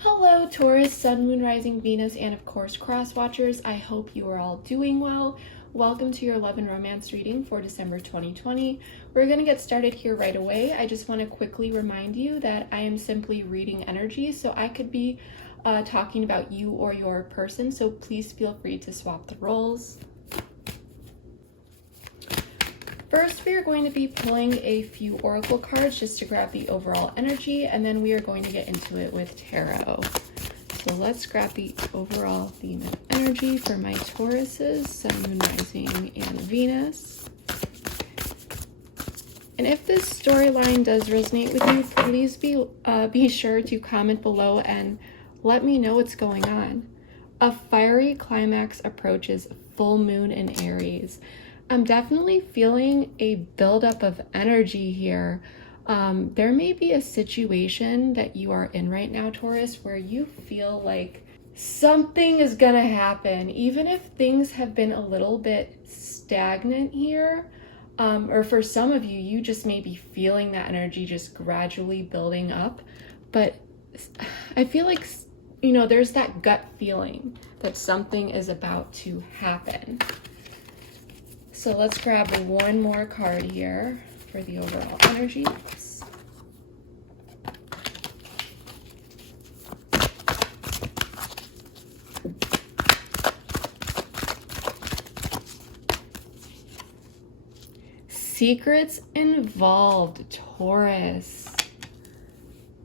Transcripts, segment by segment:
Hello, Taurus, Sun, Moon, Rising, Venus, and of course, Cross Watchers. I hope you are all doing well. Welcome to your love and romance reading for December 2020. We're going to get started here right away. I just want to quickly remind you that I am simply reading energy, so I could be talking about you or your person, so please feel free to swap the roles. First, we are going to be pulling a few oracle cards just to grab the overall energy, and then we are going to get into it with tarot. So let's grab the overall theme of energy for my Tauruses, Sun, Moon, Rising, and Venus. And if this storyline does resonate with you, please be sure to comment below and let me know what's going on. A fiery climax approaches full moon in Aries. I'm definitely feeling a buildup of energy here. There may be a situation that you are in right now, Taurus, where you feel like something is gonna happen, even if things have been a little bit stagnant here. Or for some of you, you just may be feeling that energy just gradually building up. But I feel like, you know, there's that gut feeling that something is about to happen. So let's grab one more card here for the overall energies. Secrets involved, Taurus.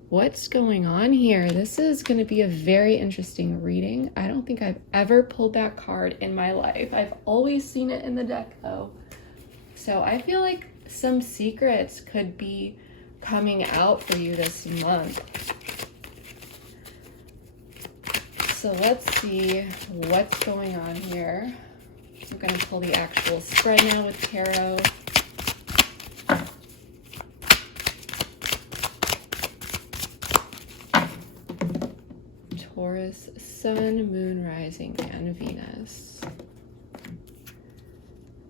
What's going on here? This is going to be a very interesting reading. I don't think I've ever pulled that card in my life. I've always seen it in the deck though. So I feel like some secrets could be coming out for you this month. So let's see what's going on here. I'm going to pull the actual spread now with tarot. Taurus, Sun, Moon, Rising, and Venus.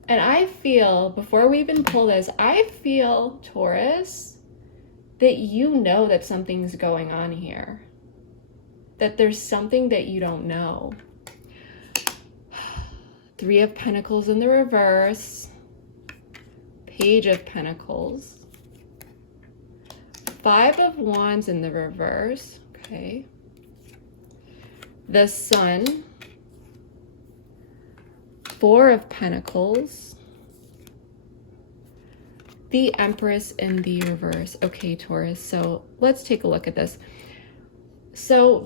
And I feel, before we even pull this, I feel, Taurus, that you know that something's going on here. That there's something that you don't know. Three of Pentacles in the reverse. Page of Pentacles. Five of Wands in the reverse. Okay. The Sun, Four of Pentacles, the Empress in the reverse. Okay, Taurus, so let's take a look at this. So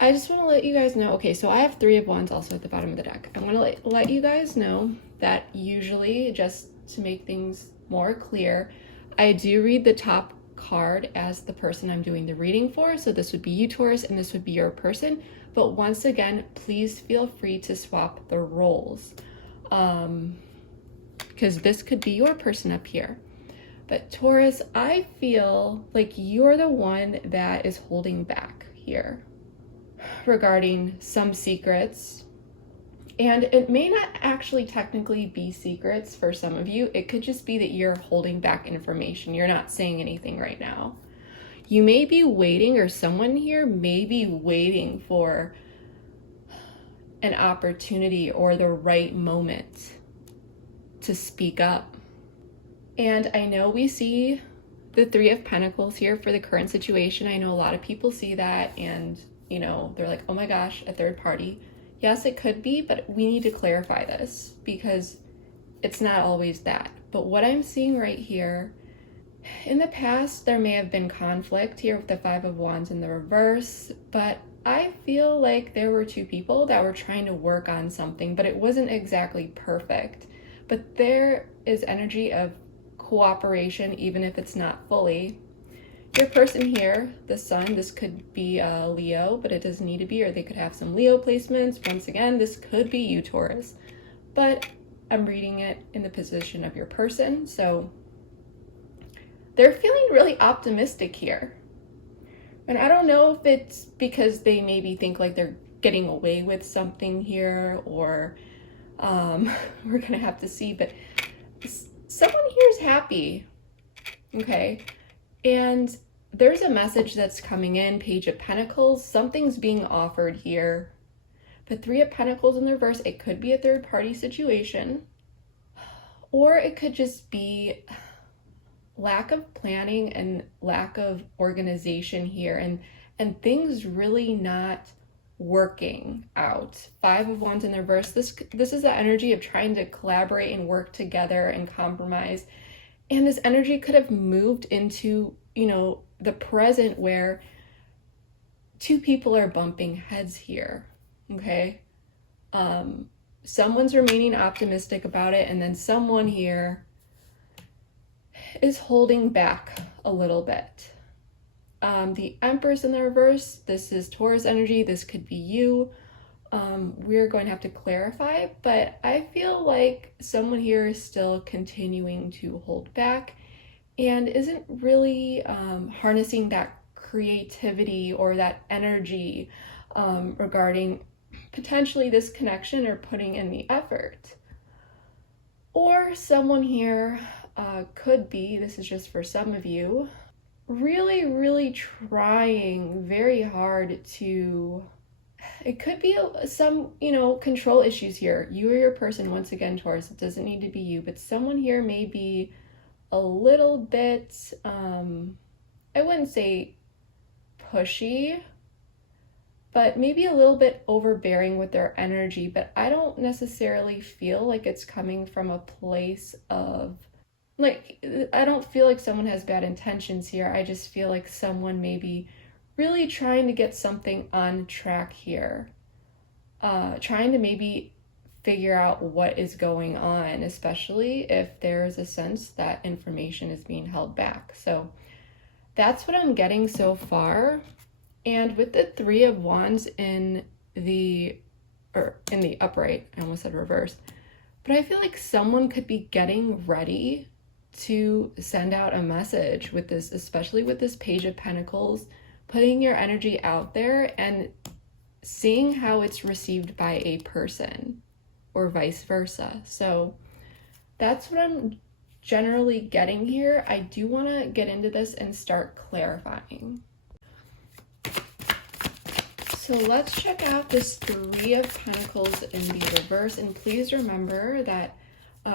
I just want to let you guys know, okay, so I have Three of Wands also at the bottom of the deck. I want to let you guys know that usually, just to make things more clear, I do read the top card as the person I'm doing the reading for. So this would be you, Taurus, and this would be your person. But once again, please feel free to swap the roles, because this could be your person up here. But Taurus, I feel like you're the one that is holding back here regarding some secrets. And it may not actually technically be secrets for some of you. It could just be that you're holding back information. You're not saying anything right now. You may be waiting, or someone here may be waiting for an opportunity or the right moment to speak up. And I know we see the Three of Pentacles here for the current situation. I know a lot of people see that and, you know, they're like, oh my gosh, a third party. Yes, it could be, but we need to clarify this because it's not always that. But what I'm seeing right here, in the past, there may have been conflict here with the Five of Wands in the reverse, but I feel like there were two people that were trying to work on something, but it wasn't exactly perfect. But there is energy of cooperation, even if it's not fully. Your person here, the Sun, this could be a Leo, but it doesn't need to be, or they could have some Leo placements. Once again, this could be you, Taurus, but I'm reading it in the position of your person, so they're feeling really optimistic here. And I don't know if it's because they maybe think like they're getting away with something here, or we're gonna have to see, but someone here is happy, okay? And there's a message that's coming in, Page of Pentacles, something's being offered here. But Three of Pentacles in the reverse, it could be a third party situation, or it could just be lack of planning and lack of organization here, and things really not working out. Five of Wands in the reverse, this is the energy of trying to collaborate and work together and compromise. And this energy could have moved into, you know, the present where two people are bumping heads here, okay? Someone's remaining optimistic about it, and then someone here is holding back a little bit. The Empress in the reverse, this is Taurus energy, this could be you. We're going to have to clarify, but I feel like someone here is still continuing to hold back and isn't really harnessing that creativity or that energy regarding potentially this connection or putting in the effort. Or someone here could be, this is just for some of you, really trying very hard to, it could be some, you know, control issues here. You or your person, once again, Taurus, it doesn't need to be you, but someone here may be a little bit, I wouldn't say pushy, but maybe a little bit overbearing with their energy. But I don't necessarily feel like it's coming from a place of, like, I don't feel like someone has bad intentions here. I just feel like someone may be really trying to get something on track here. Trying to maybe figure out what is going on, especially if there's a sense that information is being held back. So that's what I'm getting so far. And with the Three of Wands in the upright, I almost said reverse, but I feel like someone could be getting ready to send out a message with this, especially with this Page of Pentacles, putting your energy out there and seeing how it's received by a person or vice versa. So that's what I'm generally getting here. I do want to get into this and start clarifying. So let's check out this Three of Pentacles in the reverse. And please remember that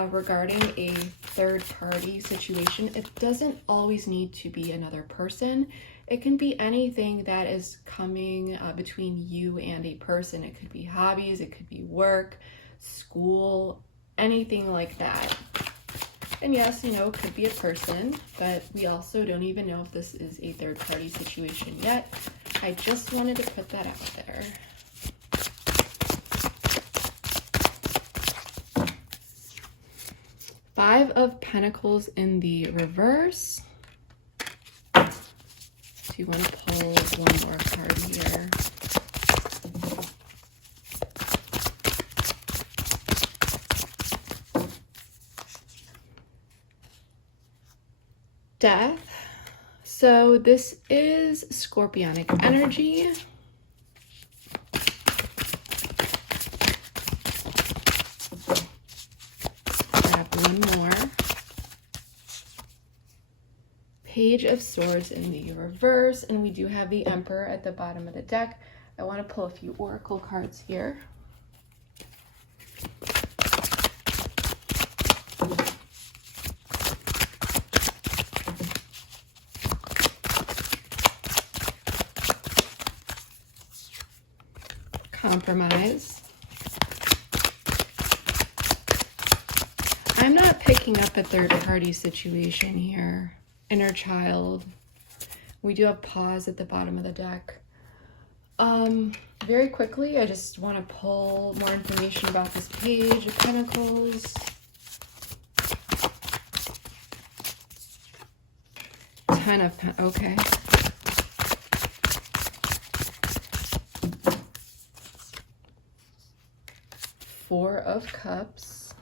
regarding a third party situation, it doesn't always need to be another person. It can be anything that is coming between you and a person. It could be hobbies, it could be work, school, anything like that. And yes, you know, it could be a person, but we also don't even know if this is a third party situation yet. I just wanted to put that out there. Five of Pentacles in the reverse. Do you want to pull one more card here? Death. So this is Scorpionic energy. Grab one more. Page of Swords in the reverse, and we do have the Emperor at the bottom of the deck. I want to pull a few oracle cards here. Compromise. I'm not picking up a third party situation here. Inner child. We do have pause at the bottom of the deck. Very quickly, I just want to pull more information about this Page of Pentacles. Ten of Pentacles. Okay. Four of Cups.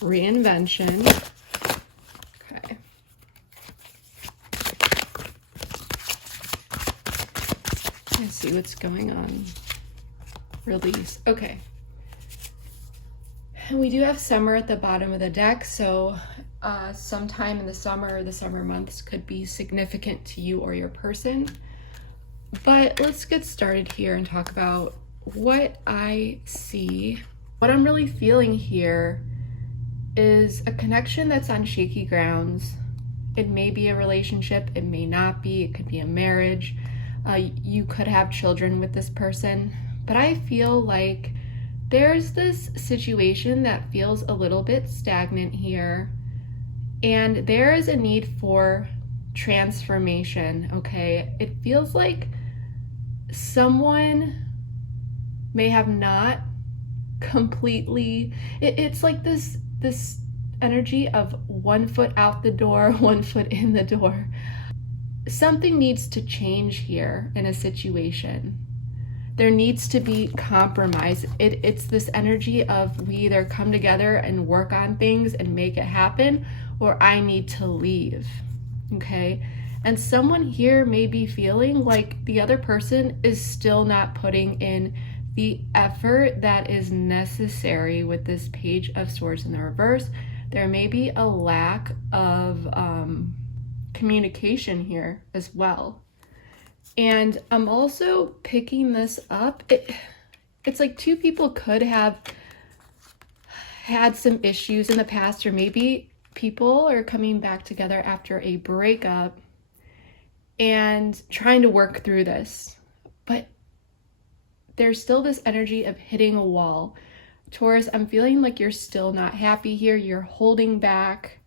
Reinvention. Okay. Let's see what's going on. Release. Okay. And we do have summer at the bottom of the deck, so sometime in the summer months could be significant to you or your person. But let's get started here and talk about what I see. What I'm really feeling here is a connection that's on shaky grounds. It may be a relationship, it may not be, it could be a marriage. You could have children with this person, but I feel like there's this situation that feels a little bit stagnant here, and there is a need for transformation, okay? It feels like someone may have not completely, it's like this energy of 1 foot out the door, 1 foot in the door. Something needs to change here in a situation. There needs to be compromise. It's this energy of we either come together and work on things and make it happen, or I need to leave, okay? And someone here may be feeling like the other person is still not putting in the effort that is necessary with this Page of Swords in the reverse. There may be a lack of communication here as well. And I'm also picking this up. It's like two people could have had some issues in the past, or maybe people are coming back together after a breakup and trying to work through this. But there's still this energy of hitting a wall. Taurus, I'm feeling like you're still not happy here. You're holding back.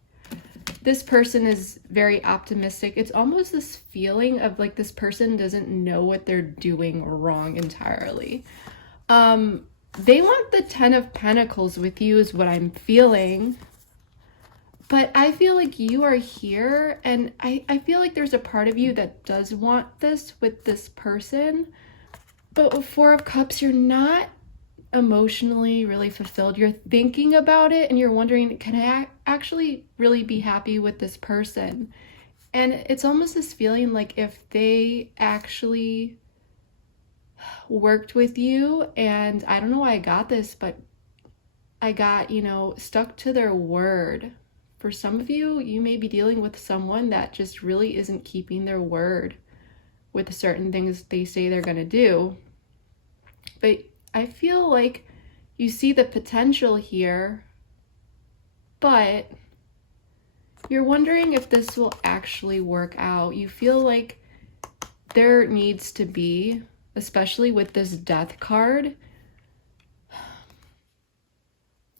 This person is very optimistic. It's almost this feeling of like this person doesn't know what they're doing wrong entirely. They want the 10 of Pentacles with you is what I'm feeling. But I feel like you are here, and I feel like there's a part of you that does want this with this person. But with 4 of Cups, you're not emotionally really fulfilled. You're thinking about it and you're wondering, can I actually really be happy with this person? And it's almost this feeling like if they actually worked with you, and I don't know why I got this, but I got, stuck to their word. For some of you, you may be dealing with someone that just really isn't keeping their word with certain things they say they're going to do. But I feel like you see the potential here, but you're wondering if this will actually work out. You feel like there needs to be, especially with this Death card,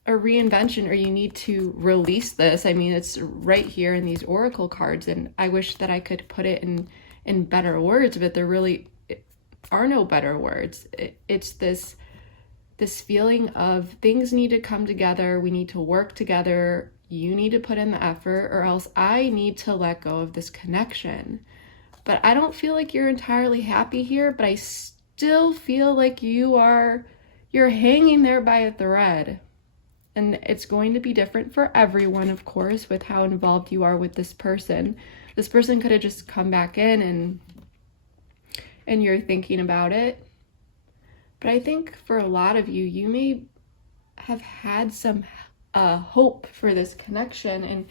a reinvention, or you need to release this. I mean, it's right here in these Oracle cards, and I wish that I could put it in better words, but there really are no better words. It's this feeling of things need to come together. We need to work together. You need to put in the effort, or else I need to let go of this connection. But I don't feel like you're entirely happy here, but I still feel like you're hanging there by a thread. And it's going to be different for everyone, of course, with how involved you are with this person. This person could have just come back in and you're thinking about it. But I think for a lot of you, you may have had some hope for this connection, and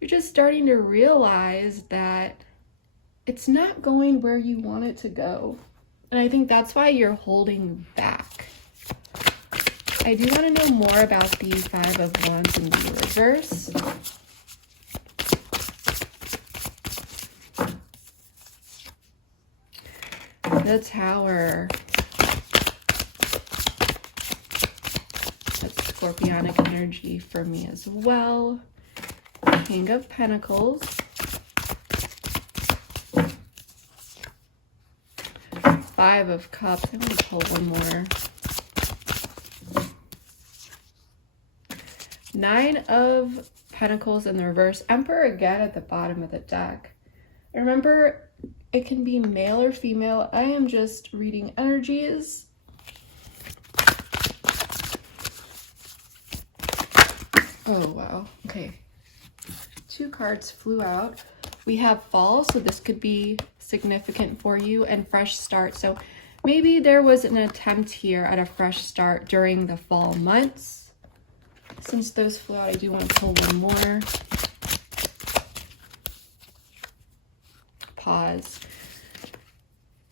you're just starting to realize that it's not going where you want it to go. And I think that's why you're holding back. I do want to know more about the 5 of Wands in the reverse. The Tower. That's Scorpionic energy for me as well. King of Pentacles. 5 of Cups. I'm going to pull one more. 9 of Pentacles in the reverse. Emperor again at the bottom of the deck. Remember, it can be male or female. I am just reading energies. Oh, wow. Okay. 2 cards flew out. We have fall, so this could be significant for you, and fresh start. So maybe there was an attempt here at a fresh start during the fall months. Since those flew out, I do want to pull one more. Pause.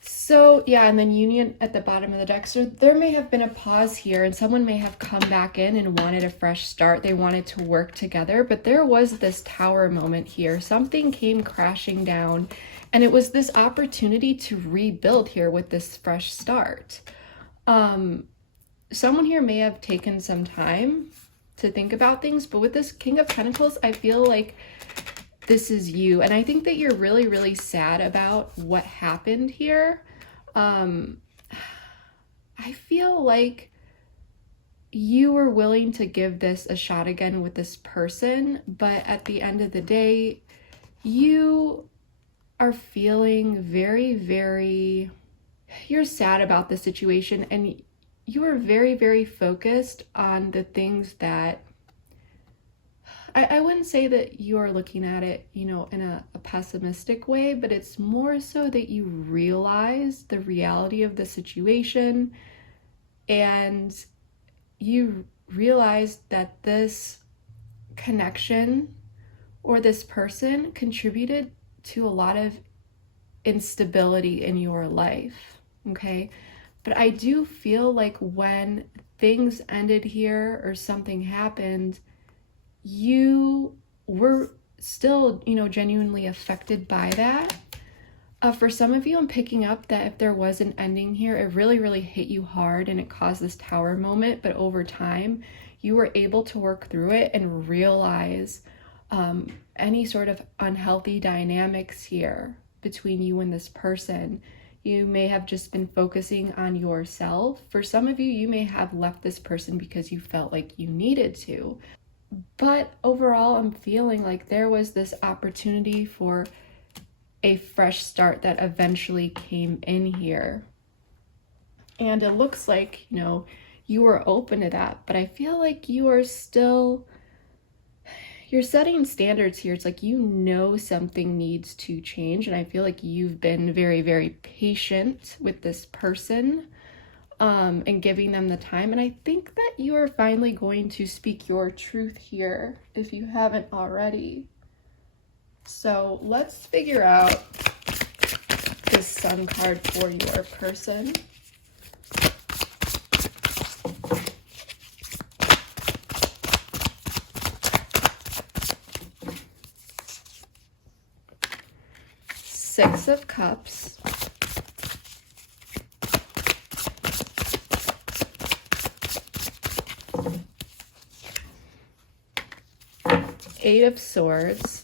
So yeah, and then union at the bottom of the deck. So there may have been a pause here, and someone may have come back in and wanted a fresh start. They wanted to work together, but there was this tower moment here. Something came crashing down, and it was this opportunity to rebuild here with this fresh start. Someone here may have taken some time to think about things, but with this King of Pentacles, I feel like this is you. And I think that you're really, really sad about what happened here. I feel like you were willing to give this a shot again with this person, but at the end of the day, you are feeling very, very, you're sad about the situation, and you are very, very focused on the things that, I wouldn't say that you are looking at it, you know, in a pessimistic way, but it's more so that you realize the reality of the situation, and you realize that this connection or this person contributed to a lot of instability in your life, okay? But I do feel like when things ended here or something happened, you were still, you know, genuinely affected by that. For some of you, I'm picking up that if there was an ending here, it really, really hit you hard and it caused this tower moment. But over time, you were able to work through it and realize any sort of unhealthy dynamics here between you and this person. You may have just been focusing on yourself. For some of you, you may have left this person because you felt like you needed to. But overall, I'm feeling like there was this opportunity for a fresh start that eventually came in here. And it looks like, you know, you were open to that, but I feel like you are still, you're setting standards here. It's like, you know, something needs to change. And I feel like you've been very, very patient with this person. And giving them the time. And I think that you are finally going to speak your truth here if you haven't already. So let's figure out this Sun card for your person. Six of Cups. Eight of Swords.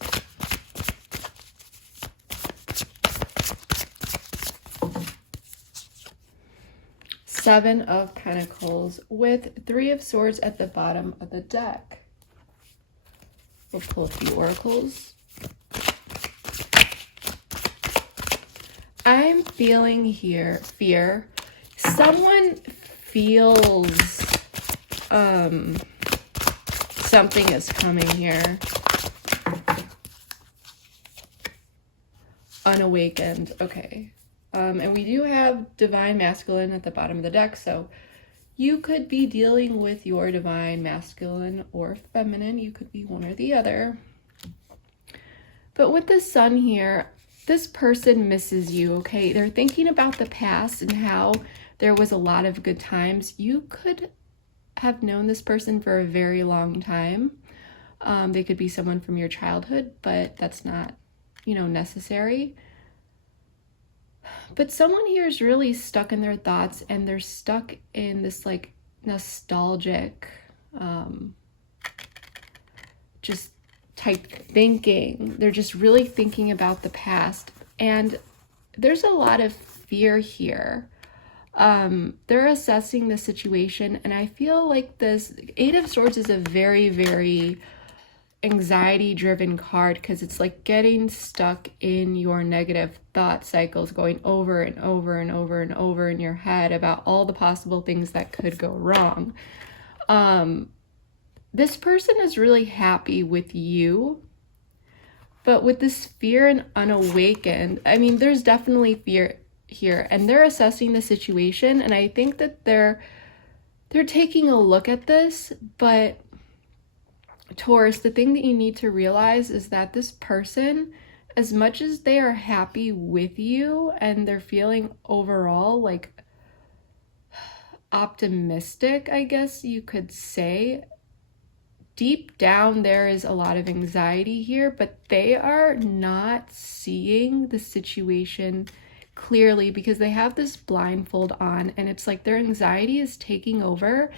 Seven of Pentacles with Three of Swords at the bottom of the deck. We'll pull a few oracles. I'm feeling here fear. Someone feels something is coming here. Unawakened. Okay. And we do have Divine Masculine at the bottom of the deck, so you could be dealing with your Divine Masculine or Feminine. You could be one or the other. But with the Sun here, this person misses you, okay? They're thinking about the past and how there was a lot of good times. You could have known this person for a very long time. They could be someone from your childhood, but that's not, you know, necessary. But someone here is really stuck in their thoughts, and they're stuck in this like nostalgic, just type thinking. They're just really thinking about the past, and there's a lot of fear here. They're assessing the situation, and I feel like this Eight of Swords is a very, very anxiety driven card, because it's like getting stuck in your negative thought cycles, going over and over and over and over in your head about all the possible things that could go wrong. This person is really happy with you, but with this fear and unawakened, I mean, there's definitely fear here, and they're assessing the situation, and I think that they're taking a look at this, but Taurus, the thing that you need to realize is that this person, as much as they are happy with you and they're feeling overall like optimistic, I guess you could say, deep down there is a lot of anxiety here, but they are not seeing the situation clearly because they have this blindfold on, and it's like their anxiety is taking over,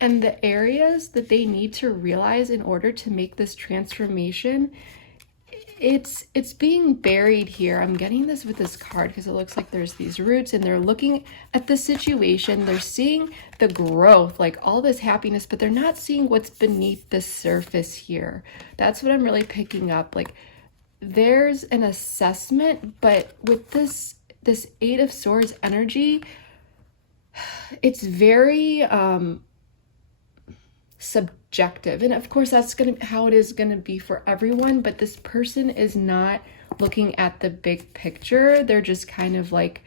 and the areas that they need to realize in order to make this transformation, it's being buried here. I'm getting this with this card because it looks like there's these roots, and they're looking at the situation, they're seeing the growth, like all this happiness, but they're not seeing what's beneath the surface here. That's what I'm really picking up. Like there's an assessment, but with this Eight of Swords energy, it's very subjective, and of course that's how it is gonna be for everyone, but this person is not looking at the big picture. They're just kind of like,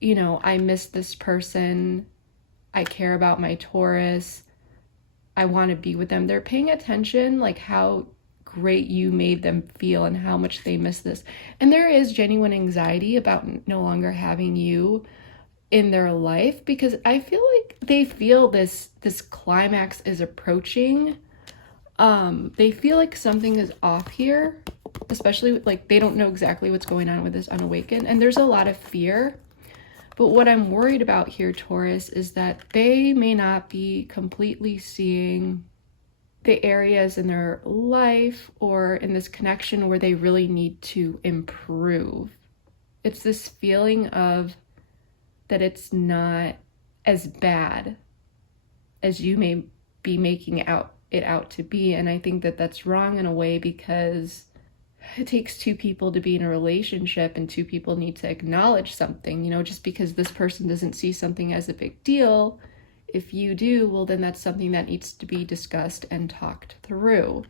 you know, I miss this person, I care about my Taurus, I want to be with them. They're paying attention like how great you made them feel and how much they miss this, and there is genuine anxiety about no longer having you in their life, because I feel like they feel this climax is approaching. They feel like something is off here, especially like they don't know exactly what's going on with this unawakened, and there's a lot of fear. But what I'm worried about here, Taurus, is that they may not be completely seeing the areas in their life or in this connection where they really need to improve. It's this feeling of that it's not as bad as you may be making it out to be. And I think that that's wrong in a way, because it takes two people to be in a relationship, and two people need to acknowledge something. You know, just because this person doesn't see something as a big deal, if you do, well, then that's something that needs to be discussed and talked through.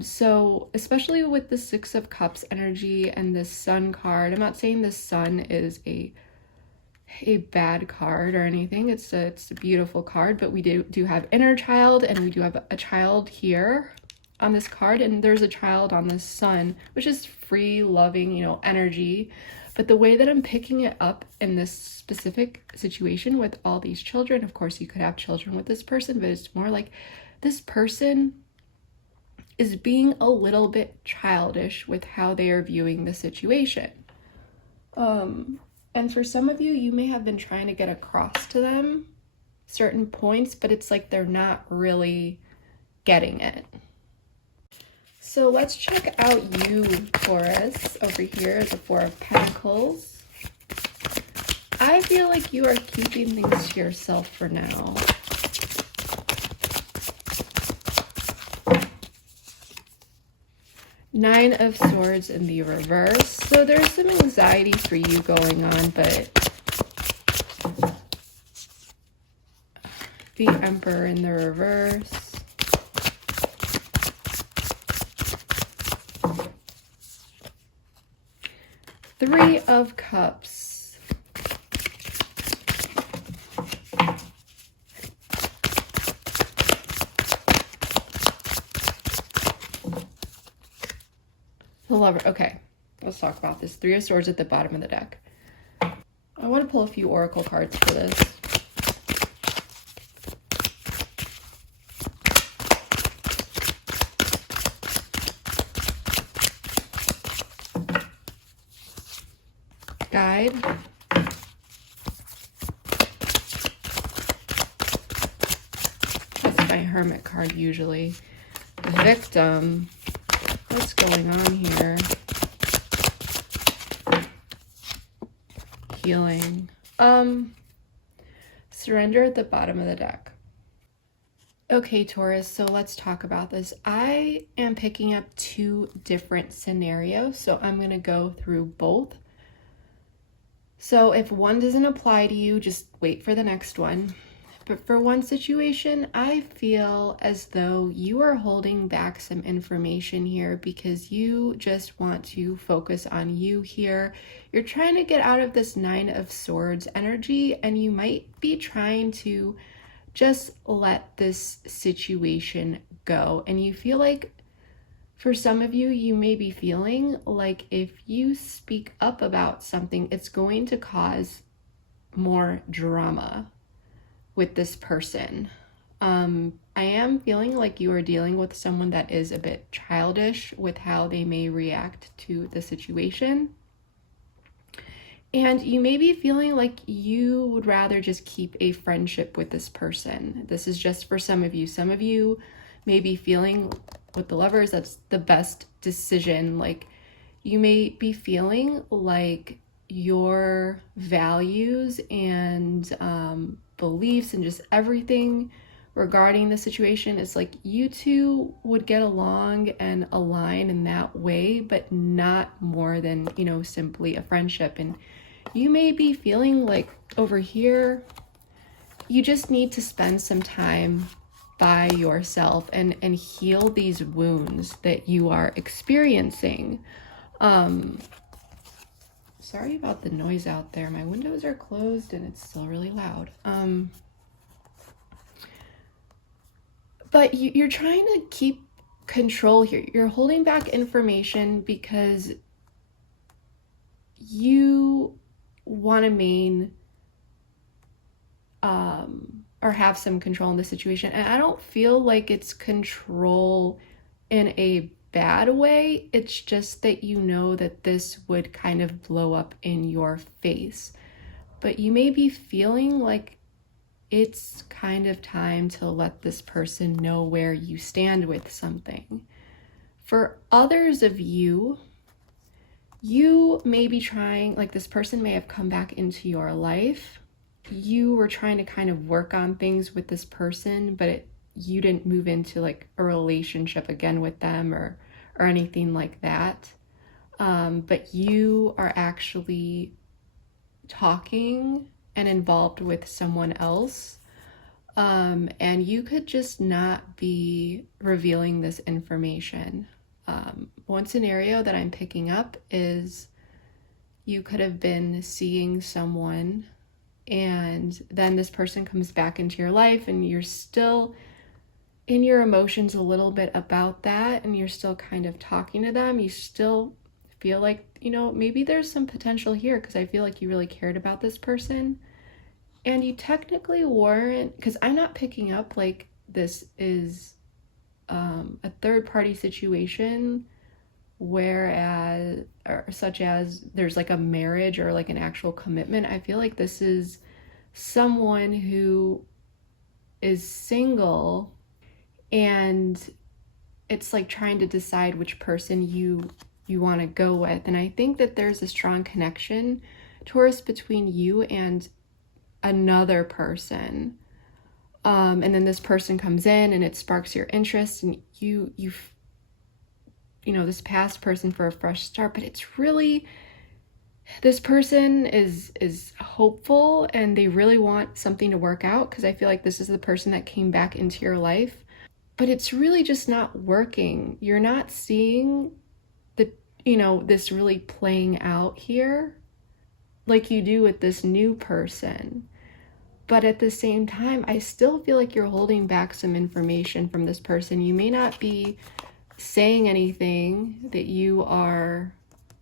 So especially with the Six of Cups energy and this Sun card, I'm not saying the Sun is a bad card or anything. It's a beautiful card, but we do have inner child, and we do have a child here on this card, and there's a child on the Sun, which is free, loving, you know, energy. But the way that I'm picking it up in this specific situation with all these children, of course you could have children with this person, but it's more like this person is being a little bit childish with how they are viewing the situation. And for some of you, you may have been trying to get across to them certain points, but it's like they're not really getting it. So let's check out you, Taurus. Over here is the Four of Pentacles. I feel like you are keeping things to yourself for now. Nine of Swords in the reverse. So there's some anxiety for you going on, but the Emperor in the reverse. Three of Cups. The Lover. Okay, let's talk about this. Three of Swords at the bottom of the deck. I want to pull a few oracle cards for this. Guide. That's my Hermit card usually. Victim. What's going on here? Healing. Surrender at the bottom of the deck. Okay, Taurus, so let's talk about this. I am picking up two different scenarios, so I'm going to go through both. So if one doesn't apply to you, just wait for the next one. But for one situation, I feel as though you are holding back some information here because you just want to focus on you here. You're trying to get out of this Nine of Swords energy, and you might be trying to just let this situation go. And you feel like, for some of you, you may be feeling like if you speak up about something, it's going to cause more drama with this person. I am feeling like you are dealing with someone that is a bit childish with how they may react to the situation. And you may be feeling like you would rather just keep a friendship with this person. This is just for some of you. Some of you may be feeling with the Lovers, that's the best decision. Like, you may be feeling like your values and beliefs and just everything regarding the situation is like you two would get along and align in that way, but not more than, simply a friendship. And you may be feeling like over here, you just need to spend some time by yourself and heal these wounds that you are experiencing. Sorry about the noise out there. My windows are closed and it's still really loud. But you're trying to keep control here. You're holding back information because you want to or have some control in the situation. And I don't feel like it's control in a bad way. It's just that you know that this would kind of blow up in your face. But you may be feeling like it's kind of time to let this person know where you stand with something. For others of you, you may be trying, like this person may have come back into your life. You were trying to kind of work on things with this person, but you didn't move into like a relationship again with them or anything like that. But you are actually talking and involved with someone else. And you could just not be revealing this information. One scenario that I'm picking up is you could have been seeing someone and then this person comes back into your life and you're still in your emotions a little bit about that and you're still kind of talking to them. You still feel like, maybe there's some potential here because I feel like you really cared about this person. And you technically weren't, because I'm not picking up like this is a third-party situation, whereas, or such as there's like a marriage or like an actual commitment. I feel like this is someone who is single and it's like trying to decide which person you want to go with. And I think that there's a strong connection, Taurus, between you and another person. And then this person comes in and it sparks your interest and you this past person for a fresh start, but it's really, this person is hopeful and they really want something to work out because I feel like this is the person that came back into your life, but it's really just not working. You're not seeing this really playing out here like you do with this new person. But at the same time, I still feel like you're holding back some information from this person. You may not be saying anything that you are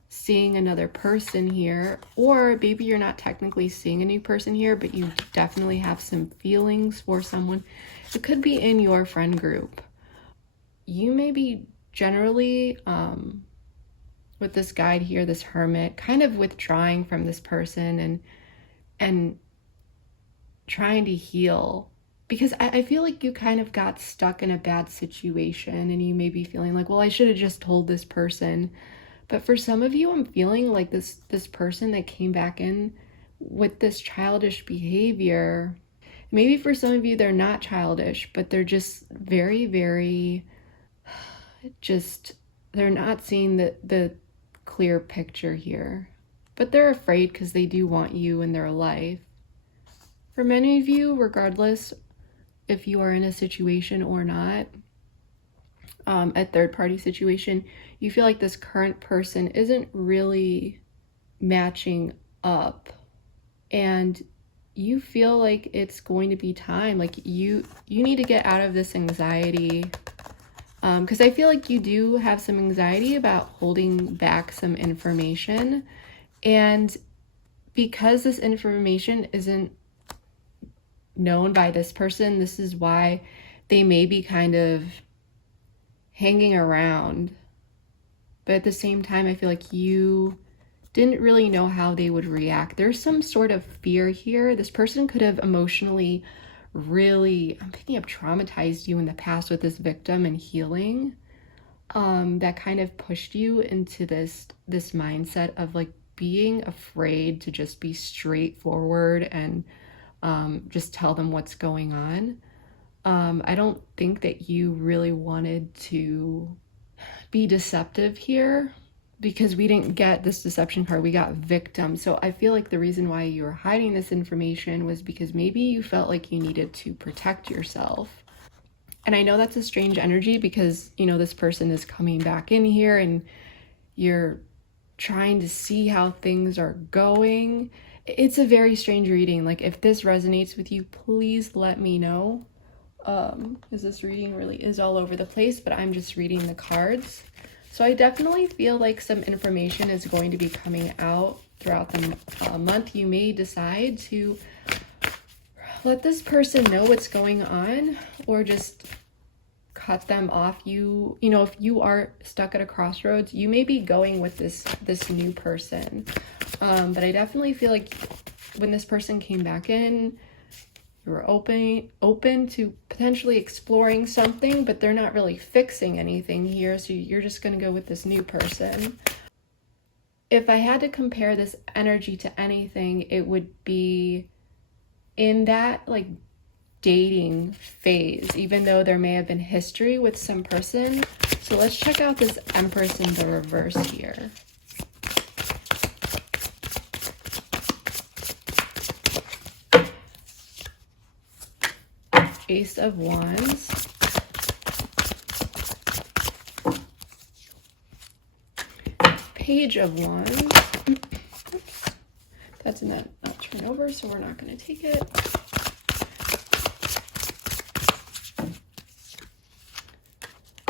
seeing another person here, or maybe you're not technically seeing a new person here, but you definitely have some feelings for someone. It could be in your friend group. You may be generally, with this guide here, this hermit, kind of withdrawing from this person and trying to heal, because I feel like you kind of got stuck in a bad situation and you may be feeling like, well, I should have just told this person. But for some of you, I'm feeling like this person that came back in with this childish behavior, maybe for some of you, they're not childish, but they're just very, very, they're not seeing the clear picture here. But they're afraid because they do want you in their life. For many of you, regardless if you are in a situation or not, a third-party situation, you feel like this current person isn't really matching up. And you feel like it's going to be time. Like you need to get out of this anxiety. Because I feel like you do have some anxiety about holding back some information. And because this information isn't known by this person, this is why they may be kind of hanging around. But at the same time, I feel like you didn't really know how they would react. There's some sort of fear here. This person could have emotionally really, I'm picking up, traumatized you in the past with this victim and healing, that kind of pushed you into this mindset of like being afraid to just be straightforward and just tell them what's going on. I don't think that you really wanted to be deceptive here, because we didn't get this deception card, we got victim. So I feel like the reason why you were hiding this information was because maybe you felt like you needed to protect yourself. And I know that's a strange energy because, you know, this person is coming back in here and you're trying to see how things are going. It's a very strange reading. Like, if this resonates with you, please let me know. Because this reading really is all over the place, but I'm just reading the cards. So I definitely feel like some information is going to be coming out throughout the month. You may decide to let this person know what's going on, or just cut them off. You know, if you are stuck at a crossroads, you may be going with this new person. But I definitely feel like when this person came back in, you were open to potentially exploring something, but they're not really fixing anything here, so you're just going to go with this new person. If I had to compare this energy to anything, it would be in that like dating phase, even though there may have been history with some person. So let's check out this Empress in the reverse here. Ace of Wands. Page of Wands. Oops. That's in that turn over, so we're not going to take it.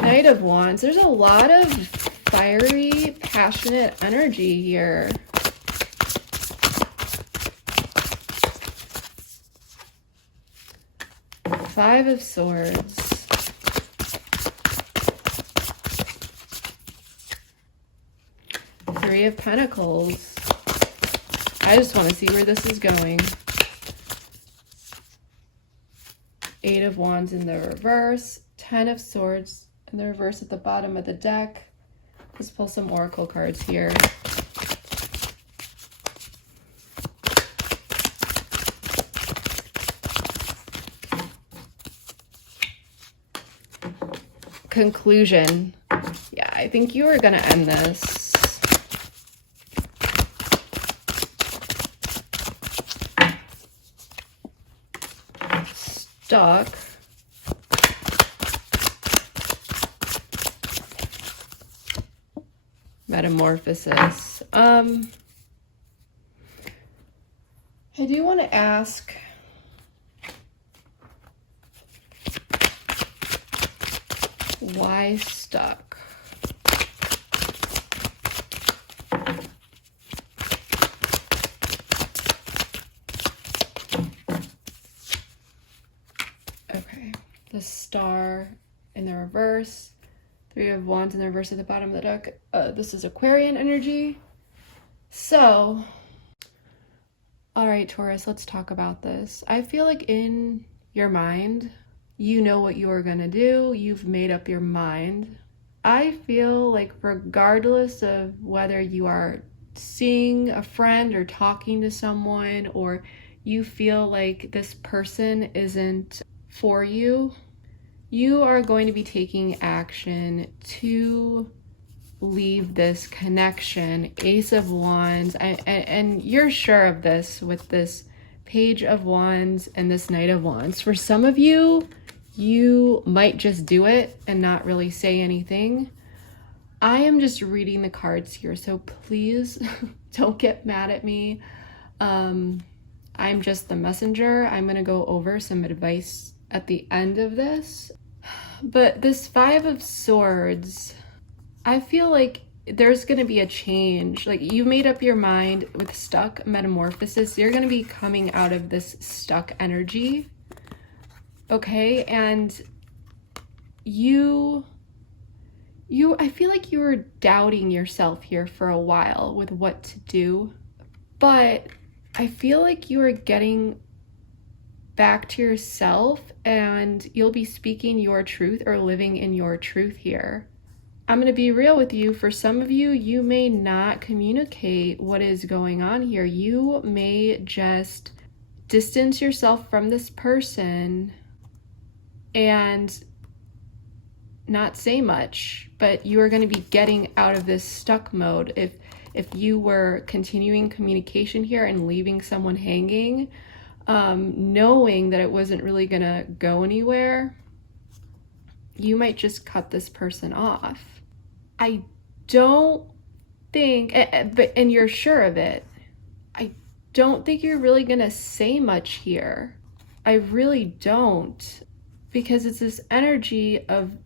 Knight of Wands. There's a lot of fiery, passionate energy here. Five of Swords. Three of Pentacles. I just want to see where this is going. Eight of Wands in the reverse. 10 of Swords in the reverse at the bottom of the deck. Let's pull some oracle cards here. Conclusion. Yeah, I think you are going to end this. Stuck. Metamorphosis. I do want to ask, why stuck? Okay, the Star in the reverse, Three of Wands in the reverse at the bottom of the deck. This is Aquarian energy. So, all right, Taurus, let's talk about this. I feel like in your mind, you know what you are gonna do. You've made up your mind. I feel like regardless of whether you are seeing a friend or talking to someone, or you feel like this person isn't for you, you are going to be taking action to leave this connection. Ace of Wands, and you're sure of this with this Page of Wands and this Knight of Wands. For some of you, you might just do it and not really say anything. I am just reading the cards here, so please don't get mad at me. I'm just the messenger. I'm going to go over some advice at the end of this. But this Five of Swords, I feel like there's going to be a change. Like, you made up your mind with stuck metamorphosis. You're going to be coming out of this stuck energy. Okay? And I feel like you were doubting yourself here for a while with what to do. But I feel like you are getting back to yourself and you'll be speaking your truth or living in your truth here. I'm going to be real with you. For some of you, you may not communicate what is going on here. You may just distance yourself from this person and not say much, but you are going to be getting out of this stuck mode. If you were continuing communication here and leaving someone hanging, knowing that it wasn't really going to go anywhere, you might just cut this person off. I don't think, and you're sure of it, I don't think you're really going to say much here. I really don't, because it's this energy of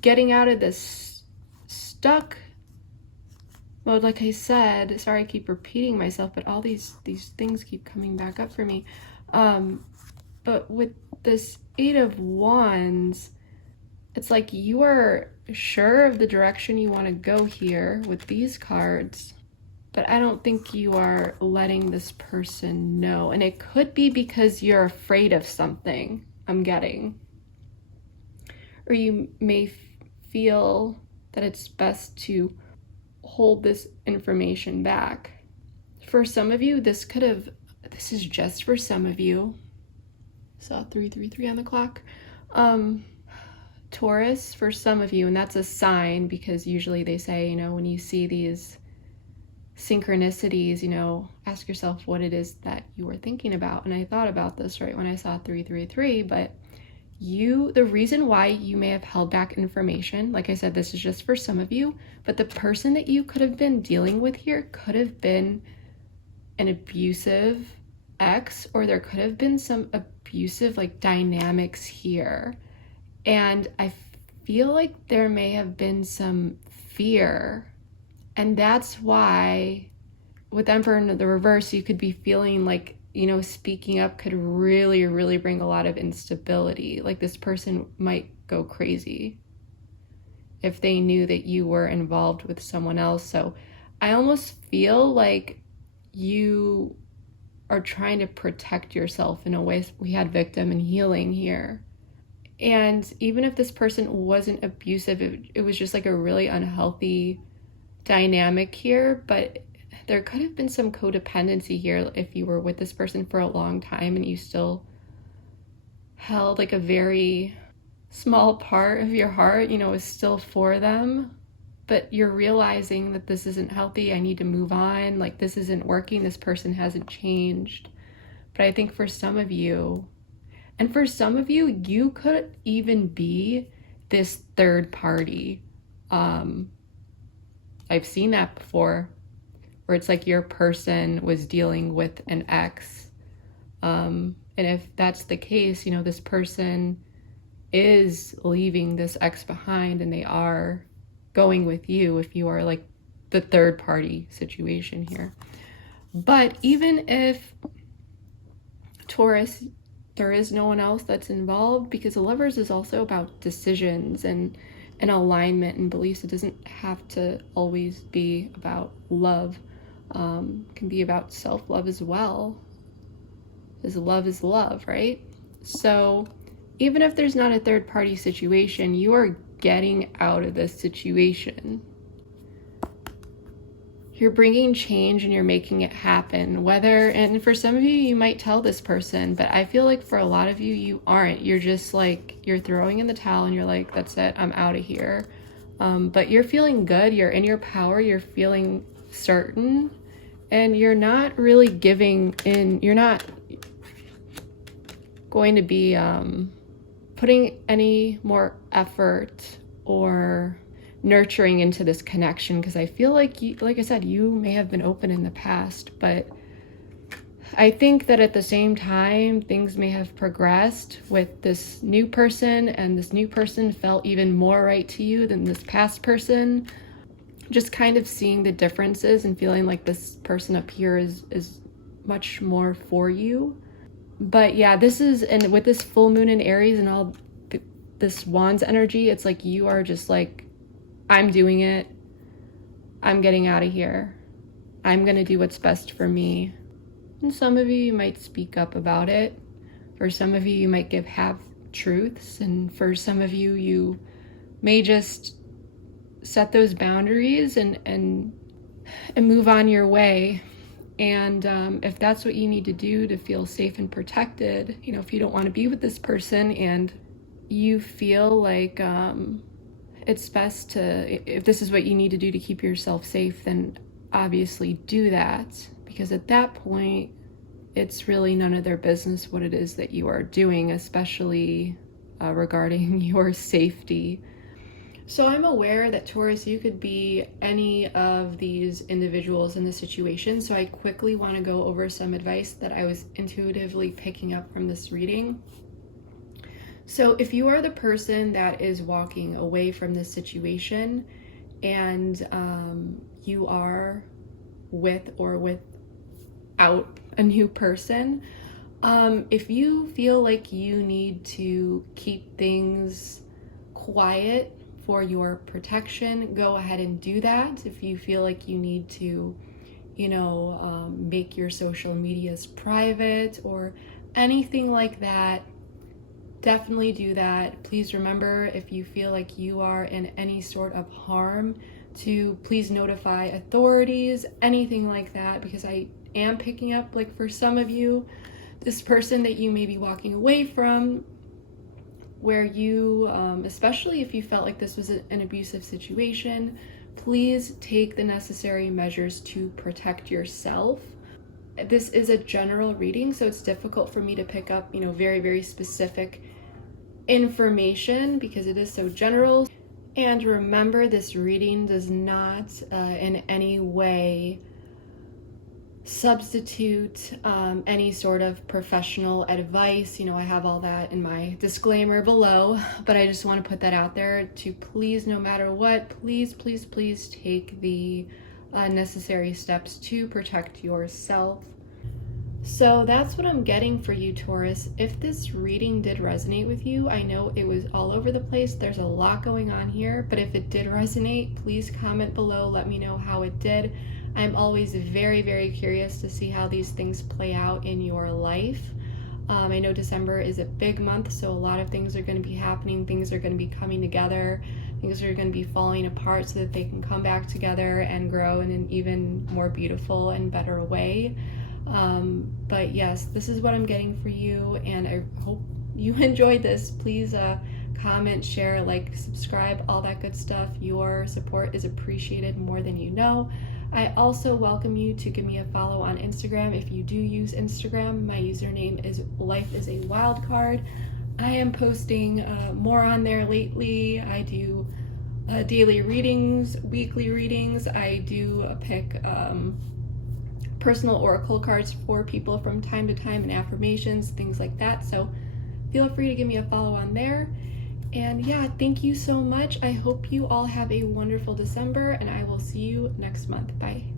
getting out of this stuck mode. Like I said, sorry I keep repeating myself, but all these things keep coming back up for me. But with this Eight of Wands, it's like you are sure of the direction you want to go here with these cards, but I don't think you are letting this person know. And it could be because you're afraid of something, I'm getting. Or you may feel that it's best to hold this information back. For some of you, this is just for some of you. Saw 333 on the clock. Taurus, for some of you, and that's a sign, because usually they say, when you see these synchronicities, ask yourself what it is that you were thinking about. And I thought about this right when I saw 333, but the reason why you may have held back information, like I said, this is just for some of you, but the person that you could have been dealing with here could have been an abusive ex, or there could have been some abusive dynamics here. And I feel like there may have been some fear. And that's why with Emperor in the reverse, you could be feeling like, speaking up could really, really bring a lot of instability. Like, this person might go crazy if they knew that you were involved with someone else. So I almost feel like you are trying to protect yourself in a way. We had victim and healing here. And even if this person wasn't abusive, it was just like a really unhealthy dynamic here. But there could have been some codependency here if you were with this person for a long time and you still held like a very small part of your heart, is still for them. But you're realizing that this isn't healthy. I need to move on. Like, this isn't working. This person hasn't changed. But I think for some of you, and for some of you, you could even be this third party. I've seen that before, where it's like your person was dealing with an ex. And if that's the case, this person is leaving this ex behind and they are going with you if you are like the third party situation here. But even if Taurus, there is no one else that's involved, because the Lovers is also about decisions and alignment and beliefs. It doesn't have to always be about love. It can be about self-love as well, as love is love, right? So even if there's not a third party situation, you are getting out of this situation. You're bringing change and you're making it happen. And for some of you, you might tell this person, but I feel like for a lot of you, you aren't. You're just like, you're throwing in the towel and you're like, that's it, I'm out of here. But you're feeling good, you're in your power, you're feeling certain, and you're not really giving in. You're not going to be putting any more effort or nurturing into this connection, because I feel like I said, you may have been open in the past, but I think that at the same time, things may have progressed with this new person, and this new person felt even more right to you than this past person. Just kind of seeing the differences and feeling like this person up here is much more for you. But yeah, this is, and with this full moon in Aries and all this Wands energy, it's like you are just like, I'm doing it. I'm getting out of here. I'm gonna do what's best for me. And some of you might speak up about it. For some of you, you might give half truths. And for some of you, you may just set those boundaries and move on your way. And if that's what you need to do to feel safe and protected, you know, if you don't want to be with this person and you feel like it's best to, if this is what you need to do to keep yourself safe, then obviously do that. Because at that point, it's really none of their business what it is that you are doing, especially regarding your safety. So I'm aware that, Taurus, you could be any of these individuals in the situation. So I quickly want to go over some advice that I was intuitively picking up from this reading. So if you are the person that is walking away from this situation and you are with or without a new person, if you feel like you need to keep things quiet for your protection, go ahead and do that. If you feel like you need to, you know, make your social medias private or anything like that, definitely do that. Please remember, if you feel like you are in any sort of harm, to please notify authorities, anything like that, because I am picking up, like, for some of you, this person that you may be walking away from, where you, especially if you felt like this was an abusive situation, please take the necessary measures to protect yourself. This is a general reading, so it's difficult for me to pick up, you know, very, very specific information because it is so general. And remember, this reading does not in any way substitute any sort of professional advice. You know, I have all that in my disclaimer below, but I just want to put that out there to please, no matter what, please, please, please take the necessary steps to protect yourself. So that's what I'm getting for you, Taurus. If this reading did resonate with you, I know it was all over the place. There's a lot going on here, but if it did resonate, please comment below. Let me know how it did. I'm always very, very curious to see how these things play out in your life. I know December is a big month, so a lot of things are going to be happening. Things are going to be coming together. Things are going to be falling apart so that they can come back together and grow in an even more beautiful and better way. But yes, this is what I'm getting for you, and I hope you enjoyed this. Please comment, share, like, subscribe, all that good stuff. Your support is appreciated more than you know. I also welcome you to give me a follow on Instagram if you do use Instagram. My username is Life is a Wildcard. I am posting more on there lately. I do daily readings, weekly readings. I do pick personal oracle cards for people from time to time and affirmations, things like that. So feel free to give me a follow on there. And yeah, thank you so much. I hope you all have a wonderful December, and I will see you next month. Bye.